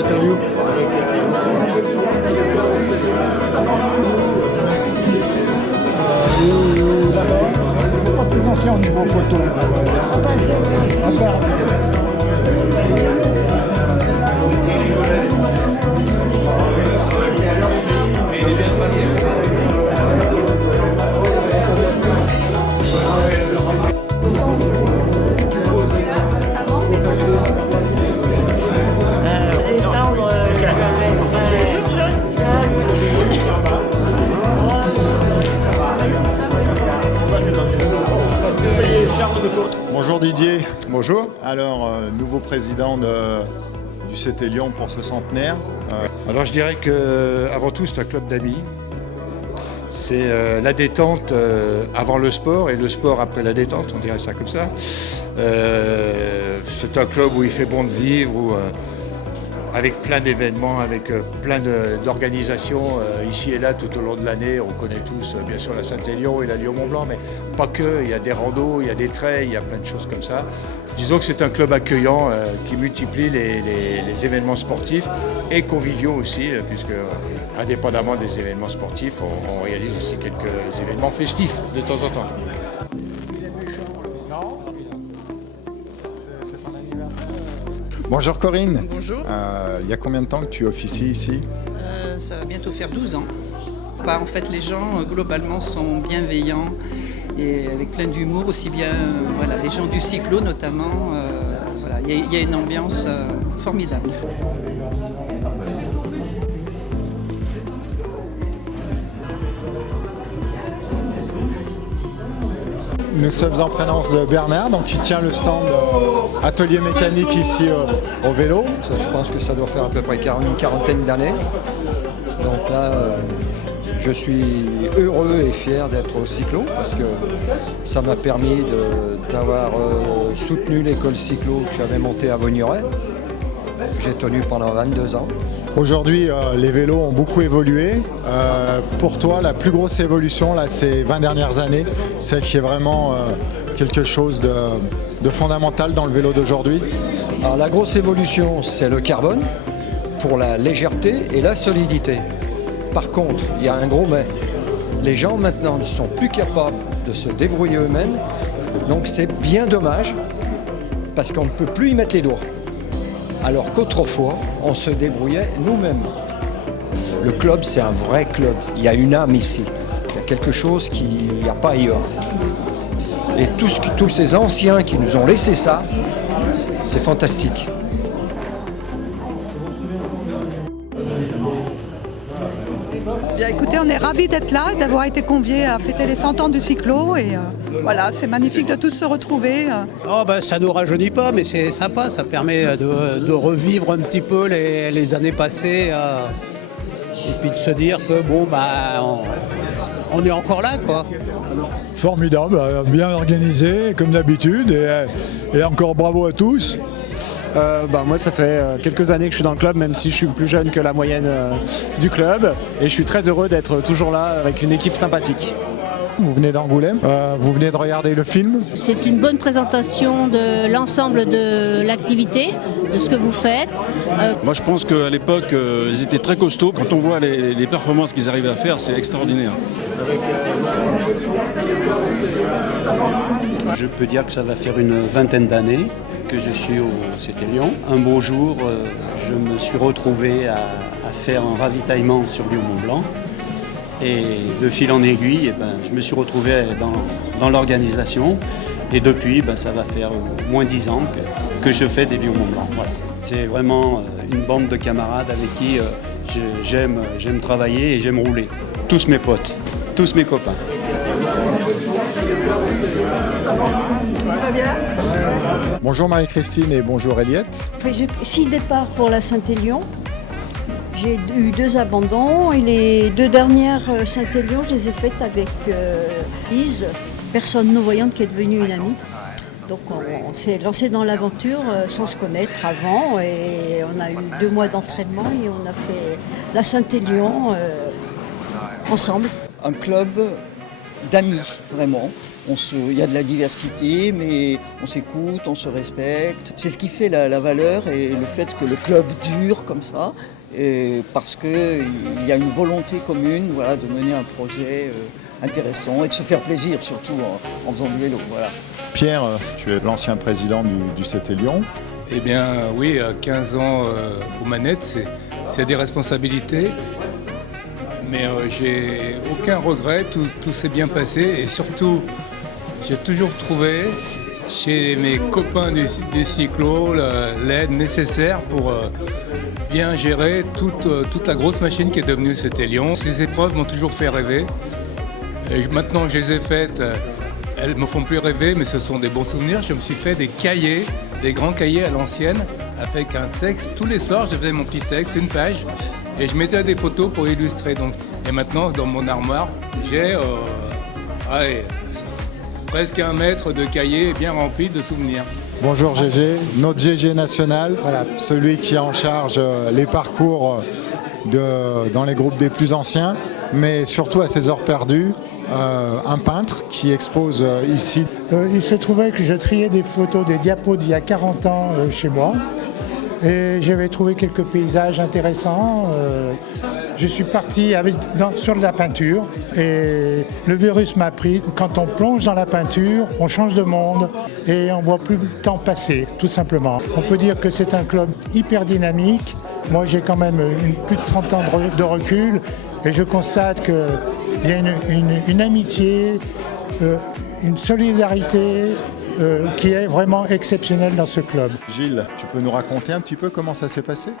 interview. C'est pas plus ancien au niveau photo. Bonjour Didier. Bonjour. Alors, nouveau président du CT Lyon pour ce centenaire. Alors je dirais que avant tout c'est un club d'amis. C'est la détente avant le sport et le sport après la détente, on dirait ça comme ça. C'est un club où il fait bon de vivre, où, avec plein d'événements, avec plein d'organisations ici et là tout au long de l'année. On connaît tous bien sûr la Saint-Élion et la Lyon-Mont-Blanc, mais pas que. Il y a des randos, il y a des trails, il y a plein de choses comme ça. Disons que c'est un club accueillant qui multiplie les événements sportifs et conviviaux aussi, puisque indépendamment des événements sportifs, on réalise aussi quelques événements festifs de temps en temps. Bonjour Corinne. Bonjour. Il y a combien de temps que tu officies ici ? Ça va bientôt faire 12 ans. En fait, les gens, globalement, sont bienveillants et avec plein d'humour, aussi bien les gens du cyclo notamment. Il y a une ambiance formidable. Nous sommes en présence de Bernard, donc qui tient le stand atelier mécanique ici au vélo. Je pense que ça doit faire à peu près une quarantaine d'années. Donc là, je suis heureux et fier d'être au cyclo parce que ça m'a permis d'avoir soutenu l'école cyclo que j'avais montée à Vaugneray. J'ai tenu pendant 22 ans. Aujourd'hui, les vélos ont beaucoup évolué. Pour toi, la plus grosse évolution là, ces 20 dernières années, celle qui est vraiment quelque chose de fondamental dans le vélo d'aujourd'hui? Alors la grosse évolution, c'est le carbone pour la légèreté et la solidité. Par contre, il y a un gros mais. Les gens maintenant ne sont plus capables de se débrouiller eux-mêmes, donc c'est bien dommage parce qu'on ne peut plus y mettre les doigts. Alors qu'autrefois, on se débrouillait nous-mêmes. Le club, c'est un vrai club. Il y a une âme ici. Il y a quelque chose qu'il n'y a pas ailleurs. Et tous ces anciens qui nous ont laissé ça, c'est fantastique. Bien, écoutez, on est ravis d'être là, d'avoir été conviés à fêter les 100 ans du cyclo. Et voilà, c'est magnifique de tous se retrouver. Ça ne nous rajeunit pas, mais c'est sympa, ça permet de revivre un petit peu les années passées et puis de se dire que on est encore là, quoi. Formidable, bien organisé comme d'habitude et encore bravo à tous. Moi ça fait quelques années que je suis dans le club, même si je suis plus jeune que la moyenne du club, et je suis très heureux d'être toujours là avec une équipe sympathique. Vous venez d'Angoulême, vous venez de regarder le film. C'est une bonne présentation de l'ensemble de l'activité, de ce que vous faites. Moi je pense qu'à l'époque ils étaient très costauds. Quand on voit les performances qu'ils arrivaient à faire, c'est extraordinaire. Je peux dire que ça va faire une vingtaine d'années que je suis au CT Lyon. Un beau jour, je me suis retrouvé à faire un ravitaillement sur Lyon-Mont-Blanc. Et de fil en aiguille, je me suis retrouvé dans l'organisation. Et depuis, ça va faire au moins 10 ans que je fais des Lyon-Mont-Blanc. Voilà. C'est vraiment une bande de camarades avec qui j'aime travailler et j'aime rouler. Tous mes potes, tous mes copains. Bonjour Marie-Christine et bonjour Eliette. J'ai 6 départs pour la Saint-Élion. J'ai eu 2 abandons et les 2 dernières Saint-Élion, je les ai faites avec Lise, personne non-voyante qui est devenue une amie. Donc on s'est lancé dans l'aventure sans se connaître avant et on a eu 2 mois d'entraînement et on a fait la Saint-Élion ensemble. Un club d'amis, vraiment. il y a de la diversité, mais on s'écoute, on se respecte. C'est ce qui fait la valeur et le fait que le club dure comme ça, parce qu'il y a une volonté commune, voilà, de mener un projet intéressant et de se faire plaisir, surtout en faisant du vélo. Voilà. Pierre, tu es l'ancien président du CT Lyon. Eh bien oui, 15 ans aux manettes, c'est des responsabilités. Mais j'ai aucun regret, tout s'est bien passé et surtout j'ai toujours trouvé chez mes copains du cyclo l'aide nécessaire pour bien gérer toute la grosse machine qui est devenue CT Lyon. Ces épreuves m'ont toujours fait rêver. Et maintenant que je les ai faites, elles ne me font plus rêver, mais ce sont des bons souvenirs. Je me suis fait des cahiers, des grands cahiers à l'ancienne, avec un texte. Tous les soirs, je faisais mon petit texte, une page. Et je mettais des photos pour illustrer. Donc, et maintenant, dans mon armoire, j'ai presque 1 mètre de cahiers bien remplis de souvenirs. Bonjour GG, notre GG national, celui qui est en charge les parcours dans les groupes des plus anciens, mais surtout à ses heures perdues, un peintre qui expose ici. Il se trouvait que je triais des photos, des diapos d'il y a 40 ans chez moi. Et j'avais trouvé quelques paysages intéressants. Je suis parti sur de la peinture et le virus m'a pris. Quand on plonge dans la peinture, on change de monde et on ne voit plus le temps passer, tout simplement. On peut dire que c'est un club hyper dynamique. Moi, j'ai quand même plus de 30 ans de recul et je constate qu'il y a une amitié, une solidarité qui est vraiment exceptionnel dans ce club. Gilles, tu peux nous raconter un petit peu comment ça s'est passé ?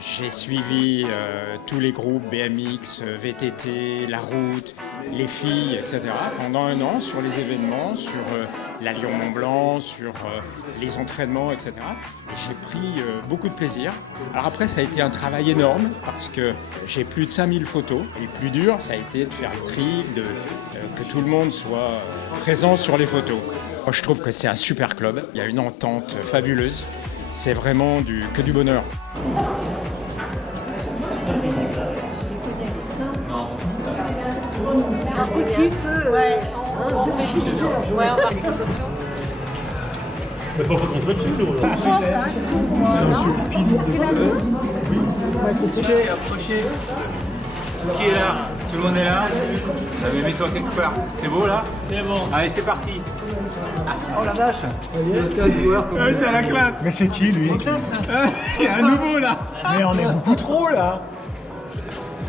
J'ai suivi tous les groupes BMX, VTT, la route, les filles, etc. pendant 1 an sur les événements, sur la Lyon-Mont-Blanc, sur les entraînements, etc. Et j'ai pris beaucoup de plaisir. Alors après, ça a été un travail énorme parce que j'ai plus de 5000 photos. Et le plus dur, ça a été de faire le tri, que tout le monde soit présent sur les photos. Moi, je trouve que c'est un super club. Il y a une entente fabuleuse. C'est vraiment que du bonheur. Approchez. Qui est là? Tout le monde est là? Mais mets-toi quelque part. C'est beau là? C'est bon. Allez, c'est parti. Oh la vache! T'as la classe! Mais c'est qui lui? Il y a un nouveau là! Mais on est beaucoup trop là!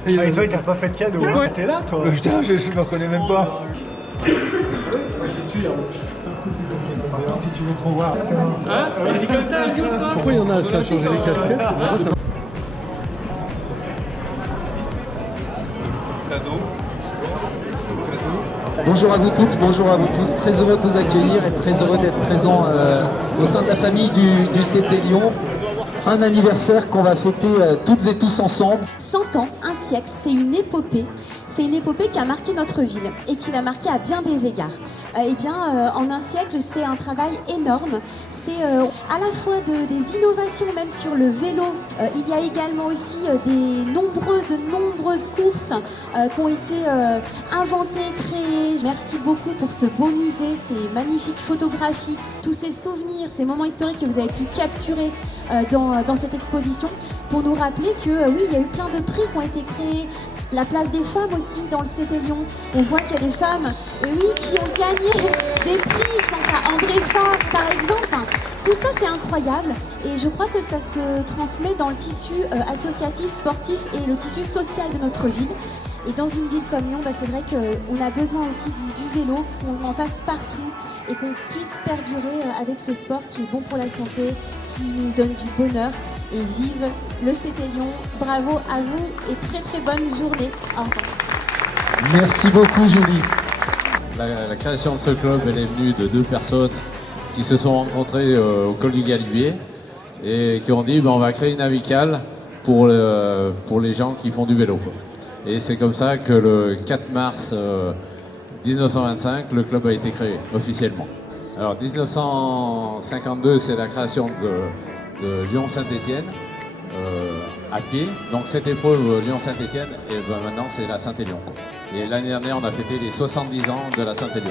Et toi, il t'a pas fait de cadeau, hein? T'es là toi? Putain, je me connais même pas. Moi j'y suis. Par contre, si tu veux trop voir. Hein? Il dit comme ça, il joue pas? Pourquoi il y en a, ça a changé les casquettes? Bonjour à vous toutes, bonjour à vous tous. Très heureux de vous accueillir et très heureux d'être présent au sein de la famille du CT Lyon. Un anniversaire qu'on va fêter toutes et tous ensemble. 100 ans, un siècle, c'est une épopée. C'est une épopée qui a marqué notre ville et qui l'a marqué à bien des égards. En un siècle, c'est un travail énorme. C'est à la fois des innovations même sur le vélo. Il y a également aussi de nombreuses courses qui ont été inventées, créées. Merci beaucoup pour ce beau musée, ces magnifiques photographies, tous ces souvenirs, ces moments historiques que vous avez pu capturer dans cette exposition pour nous rappeler que oui, il y a eu plein de prix qui ont été créés. La place des femmes aussi dans le CT Lyon. On voit qu'il y a des femmes, qui ont gagné des prix. Je pense à André Favre, par exemple. Tout ça, c'est incroyable. Et je crois que ça se transmet dans le tissu associatif, sportif et le tissu social de notre ville. Et dans une ville comme Lyon, c'est vrai qu'on a besoin aussi du vélo, qu'on en fasse partout et qu'on puisse perdurer avec ce sport qui est bon pour la santé, qui nous donne du bonheur. Et vive le CT Lyon. Bravo à vous et très très bonne journée. Au revoir. Merci beaucoup Julie. La création de ce club, elle est venue de 2 personnes qui se sont rencontrées au col du Galibier et qui ont dit on va créer une amicale pour les gens qui font du vélo. Et c'est comme ça que le 4 mars 1925, le club a été créé officiellement. Alors 1952, c'est la création de Lyon-Saint-Étienne à pied. Donc cette épreuve Lyon-Saint-Étienne, et maintenant c'est la Saint-Élion. Et l'année dernière, on a fêté les 70 ans de la Saint-Élion.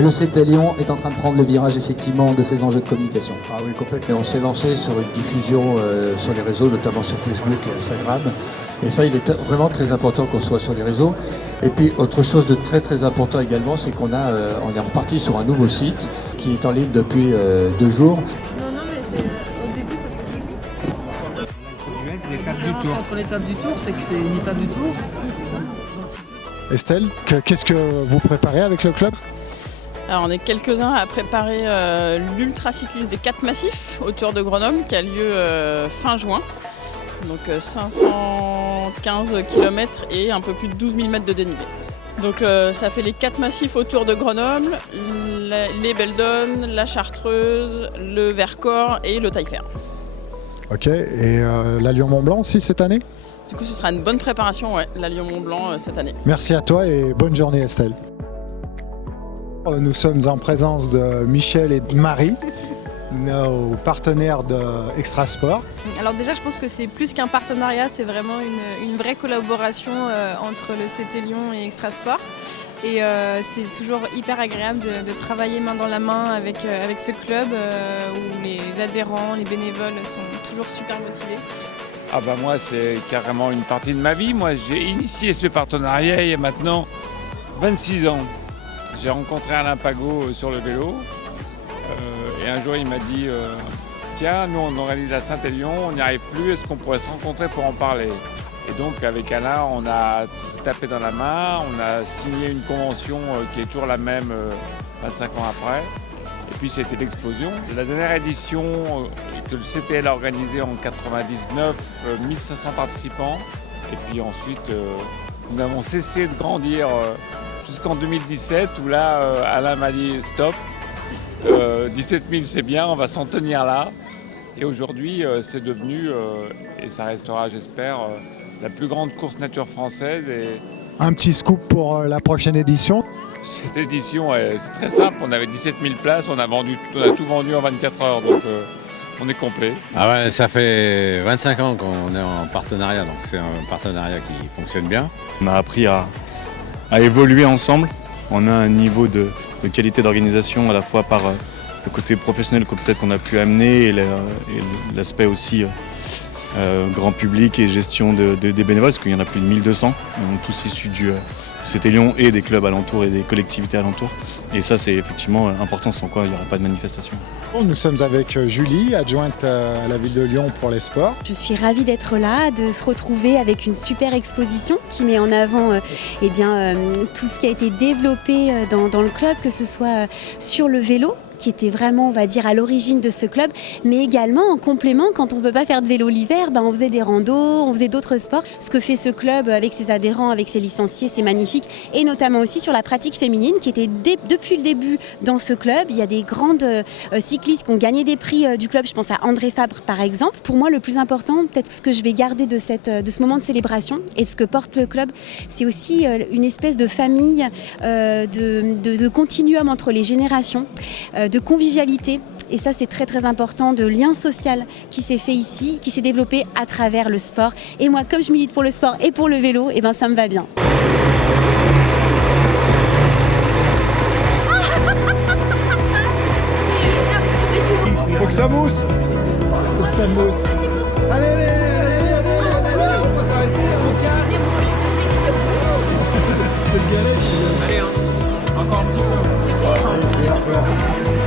le CT Lyon est en train de prendre le virage effectivement de ses enjeux de communication. Ah oui, complètement. On s'est lancé sur une diffusion sur les réseaux, notamment sur Facebook et Instagram. Et ça, il est vraiment très important qu'on soit sur les réseaux. Et puis, autre chose de très très important également, c'est qu'on on est reparti sur un nouveau site qui est en ligne depuis 2 jours. Entre l'étape du tour, c'est que c'est une étape du tour. Estelle, qu'est-ce que vous préparez avec le club ? Alors, on est quelques-uns à préparer l'ultra-cycliste des 4 massifs au Tour de Grenoble qui a lieu fin juin. Donc 515 km et un peu plus de 12 000 mètres de dénivelé. Donc ça fait les 4 massifs au Tour de Grenoble, les Belledonnes, la Chartreuse, le Vercors et le Taillefer. Ok, et la Lyon-Mont-Blanc aussi cette année ? Du coup, ce sera une bonne préparation, ouais, la Lyon-Mont-Blanc cette année. Merci à toi et bonne journée Estelle. Nous sommes en présence de Michel et de Marie, nos partenaires de Extra Sport. Alors déjà, je pense que c'est plus qu'un partenariat, c'est vraiment une vraie collaboration entre le CT Lyon et Extra Sport. Et c'est toujours hyper agréable de travailler main dans la main avec ce club où les adhérents, les bénévoles sont toujours super motivés. Ah bah moi, c'est carrément une partie de ma vie. Moi, j'ai initié ce partenariat il y a maintenant 26 ans. J'ai rencontré Alain Pagot sur le vélo et un jour il m'a dit tiens, nous on organise à Saint-Élion, on n'y arrive plus, est-ce qu'on pourrait se rencontrer pour en parler ? Et donc avec Alain, on a tapé dans la main, on a signé une convention qui est toujours la même 25 ans après. Et puis c'était l'explosion. La dernière édition que le CTL a organisée en 99, 1500 participants. Et puis ensuite, nous n'avons cessé de grandir jusqu'en 2017 où là, Alain m'a dit stop, 17 000 c'est bien, on va s'en tenir là. Et aujourd'hui, c'est devenu, et ça restera j'espère, la plus grande course nature française. Et un petit scoop pour la prochaine édition. Cette édition, c'est très simple, on avait 17 000 places, on a tout vendu en 24 heures, donc on est complet. Ah ouais, ça fait 25 ans qu'on est en partenariat, donc c'est un partenariat qui fonctionne bien. On a appris à évoluer ensemble. On a un niveau de qualité d'organisation à la fois par le côté professionnel que peut-être qu'on a pu amener et l'aspect aussi grand public et gestion des bénévoles, parce qu'il y en a plus de 1200, tous issus du CT Lyon et des clubs alentours et des collectivités alentours. Et ça, c'est effectivement important, sans quoi il n'y aura pas de manifestation. Nous sommes avec Julie, adjointe à la ville de Lyon pour les sports. Je suis ravie d'être là, de se retrouver avec une super exposition qui met en avant tout ce qui a été développé dans le club, que ce soit sur le vélo, qui était vraiment, on va dire, à l'origine de ce club, mais également en complément, quand on ne peut pas faire de vélo l'hiver, on faisait des randos, on faisait d'autres sports. Ce que fait ce club avec ses adhérents, avec ses licenciés, c'est magnifique, et notamment aussi sur la pratique féminine, qui était depuis le début dans ce club. Il y a des grandes cyclistes qui ont gagné des prix du club, je pense à André Fabre par exemple. Pour moi, le plus important, peut-être ce que je vais garder de ce moment de célébration et ce que porte le club, c'est aussi une espèce de famille, de continuum entre les générations, de convivialité, et ça c'est très très important, de lien social qui s'est fait ici, qui s'est développé à travers le sport. Et moi, comme je milite pour le sport et pour le vélo, et ça me va bien. Il faut que ça mousse. Il faut que ça mousse. Allez, allez, on va pas s'arrêter. Carrément, j'ai compris que c'est bon. C'est le galette. Allez, encore un petit peu. C'est bien.